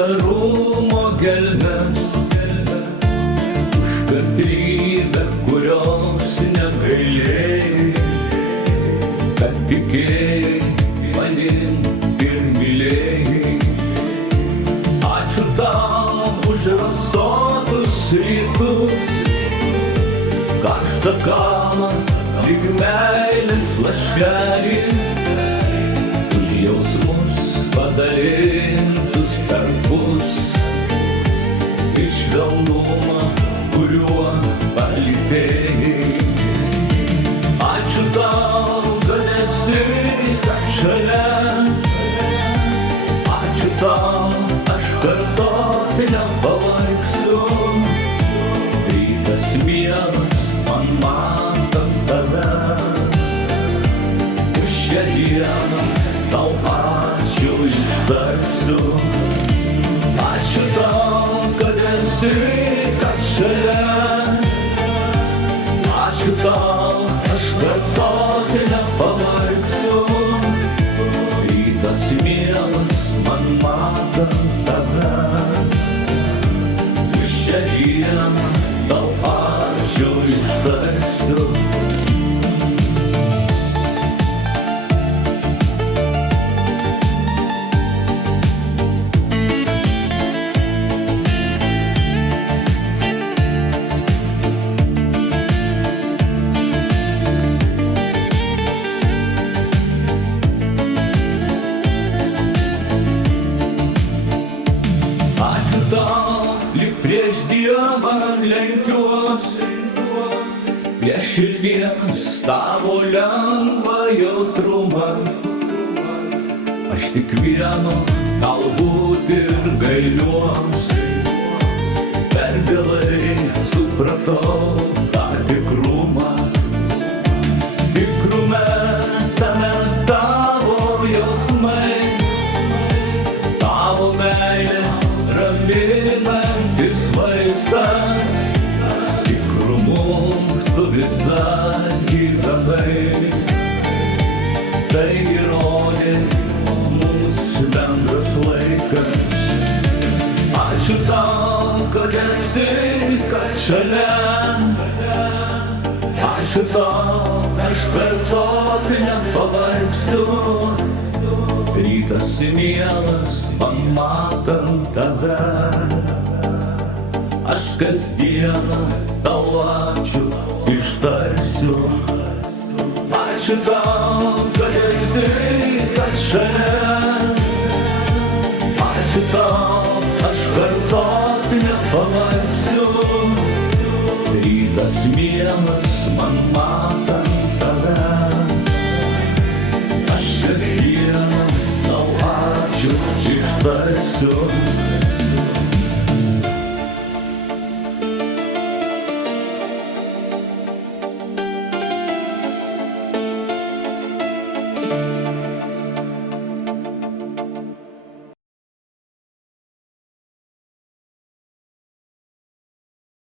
gerumo gelmes, už kantrybę, kurios negailėjai, kad tikėjai manim ir mylėjai. Ačiū tau už rasotus rytus, karštą kavą lyg meilės lašelį, už jausmus padalintus perpus, iš švelnumą, kuriuo palytėjai. Ačiū tau, kad esi šalia, ačiū tau, aš kartoti nepavargsiu. Rytas mielas, man matant tave, ir šią dieną tau ačiū ištarsiu. Ačiū tau, kad esi šalia, ačiū tau, aš kartoti nepavargsiu. Rytas mielas, man matant tave, ir šią dieną tau ačiū ištarsiu. Ačiū tau, lyg prieš Dievą lenkiuosi, prieš širdies tavo lengvą jautrumą. Aš tik vieno galbūt ir gailiuosi, per vėlai supratau tą tikrumą. Tikrume tame tavo jausmai, tavo meilė raminantis vaistas, tikrumu tu visą gyvenai. Tai įrodė mūsų bendras laikas. Ačiū tau, kad esi šalia, ačiū tau, aš kartoti nepavargsiu. Rytas mielas, man matant tave, aš kasdieną tau ačiū ištarsiu. Ačiū tau, kad esi šalia,